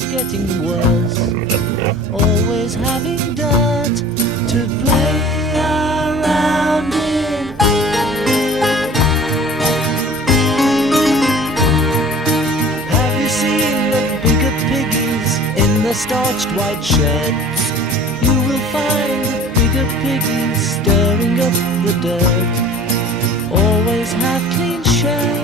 is getting worse. Always having dirt to play around in. Have you seen the bigger piggies in the starched white sheds? You will find the bigger piggies stirring up the dirt. Always have clean shirts.